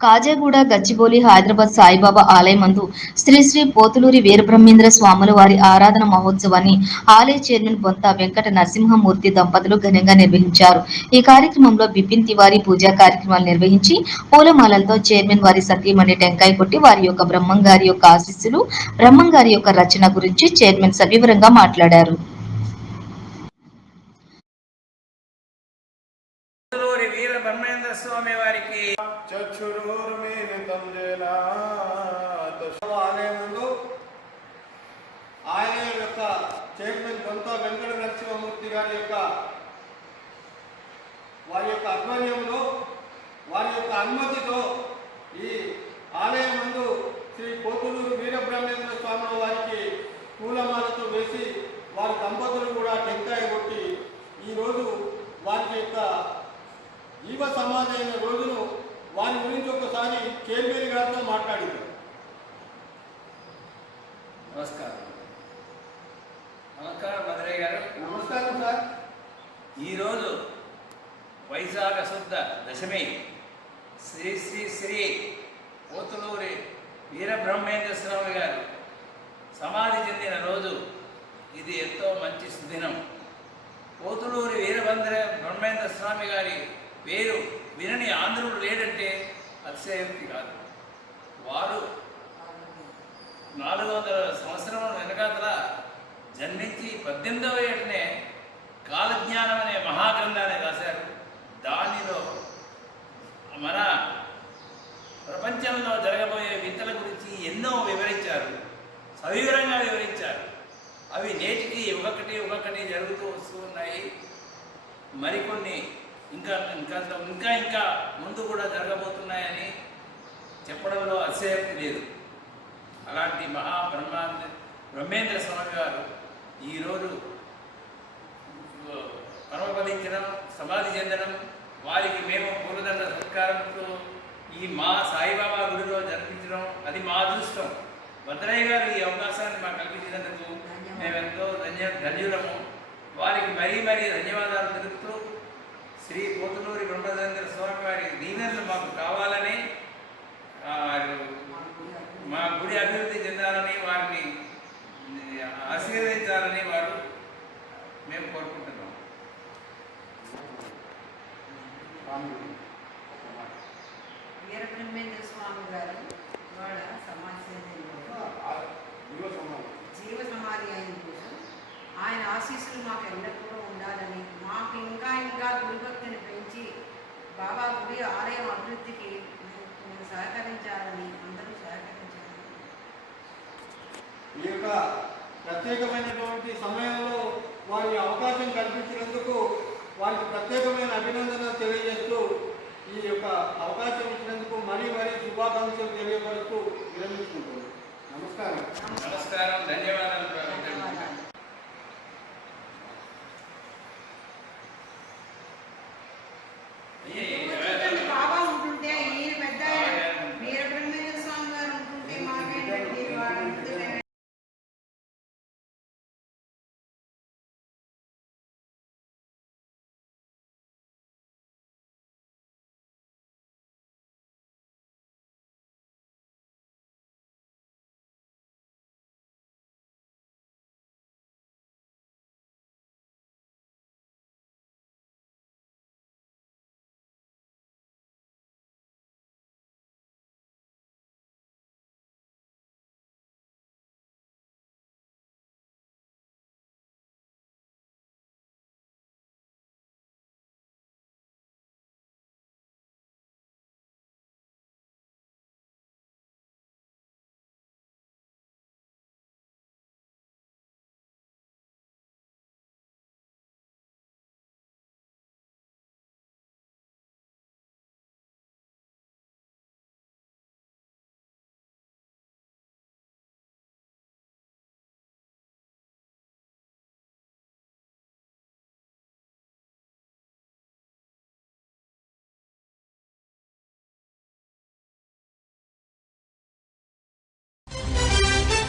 కాజాగూడ గచ్చిబౌలి హైదరాబాద్ సాయిబాబా ఆలయం అందు శ్రీ శ్రీ పోతులూరి వీరబ్రహ్మేంద్ర స్వాముల వారి ఆరాధన మహోత్సవాన్ని ఆలయ చైర్మన్ బొంత వెంకట నరసింహమూర్తి దంపతులు ఘనంగా నిర్వహించారు. ఈ కార్యక్రమంలో బిపిన్ తివారి పూజా కార్యక్రమాలు నిర్వహించి పూలమాలలతో చైర్మన్ వారి సతీమణి టెంకాయ కొట్టి వారి యొక్క బ్రహ్మంగారి యొక్క ఆశీస్సులు బ్రహ్మంగారి యొక్క రచన గురించి చైర్మన్ సవివరంగా మాట్లాడారు పొందలూరి వీర బ్రహ్మేంద్ర స్వామి వారికి చక్షురోర్మీలితం జేన ఆలయంలో ఆలయం యొక్క చైర్మన్ దొంత వెంకట నరసింహమూర్తి గారి యొక్క వారి యొక్క ఆధ్వర్యంలో వారి యొక్క అనుమతితో ఈ ఆలయం నందు శ్రీ పోతులూరు వీరబ్రహ్మేంద్ర స్వాముల వారికి పూలమాలతో వేసి వారి దంపతులు కూడా టెంకాయ కొట్టి ఈరోజు వారి యొక్క జీవ అయిన రోజును వారి గురించి ఒకసారి కేల్వేరి గారితో మాట్లాడింది. నమస్కారం. నమస్కారం మధురయ్య గారు. నమస్కారం సార్. ఈరోజు వైశాఖ శుద్ధ దశమి. శ్రీ శ్రీ శ్రీ పోతులూరి వీరబ్రహ్మేంద్ర స్వామి గారు సమాధి చెందిన రోజు ఇది ఎంతో మంచి సుదినం. పోతులూరి వీరభద్ర బ్రహ్మేంద్ర స్వామి గారి పేరు వినని ఆంధ్రుడు లేడంటే అతిశయోక్తి కాదు. వారు నాలుగు వందల సంవత్సరముల వెనకాతల జన్మించి పద్దెనిమిదవ ఏటనే కాలజ్ఞానం అనే మహాగ్రంథాన్ని ప్రపంచంలో జరగబోయే వింతల గురించి ఎన్నో వివరించారు. సవివరంగా వివరించారు. అవి నేటికి ఒకటి ఒకటి జరుగుతూ వస్తూ ఉన్నాయి. మరికొన్ని ఇంకా ఇంకా ఇంకా ఇంకా ముందు కూడా జరగబోతున్నాయని చెప్పడంలో అసేపు లేదు. అలాంటి మహా బ్రహ్మాండ బ్రహ్మేంద్ర స్వామి గారు ఈరోజు పరమపదించడం సమాధి చెందడం వారికి మేము పూలదండ సత్కారంతో ఈ మా సాయిబాబా గుడిలో జరిపించడం అది మా అదృష్టం. భద్రయ్య గారు ఈ అవకాశాన్ని మాకు కల్పించినందుకు మేమెంతో ధన్య ధన్యులము. వారికి మరీ మరీ ధన్యవాదాలు తెలుపుతూ శ్రీ పోతులూరి బ్రహ్మచంద్ర స్వామి వారి దీవెనలు మాకు కావాలని మా గుడి అభివృద్ధి చెందాలని వారిని ఆశీర్వదించాలని వారు మేము కోరుకుంటున్నాం. వీరబ్రహ్మేంద్ర స్వామి గారు ఇవాళ సమాజంలో జీవ సమాధి. అయిన కోసం ఆయన ఆశీస్సులు మాకు ఎల్లప్పుడూ ఉండాలని మాకు ఇంకా ఇంకా గుడి భక్తిని పెంచి బాబా గుడి ఆలయం అభివృద్ధికి మేము సహకరించాలని అందరూ సహకరించాలని. ఈ యొక్క ప్రత్యేకమైనటువంటి సమయంలో వారి అవకాశం కల్పించినందుకు వారికి ప్రత్యేకమైన అభినందనలు తెలియజేస్తూ ఈ యొక్క అవకాశం ఇచ్చినందుకు మరీ మరీ శుభాకాంక్షలు తెలియవరకు విరమించుకుంటున్నాను. నమస్కారం. నమస్కారం. ధన్యవాదాలు Yeah.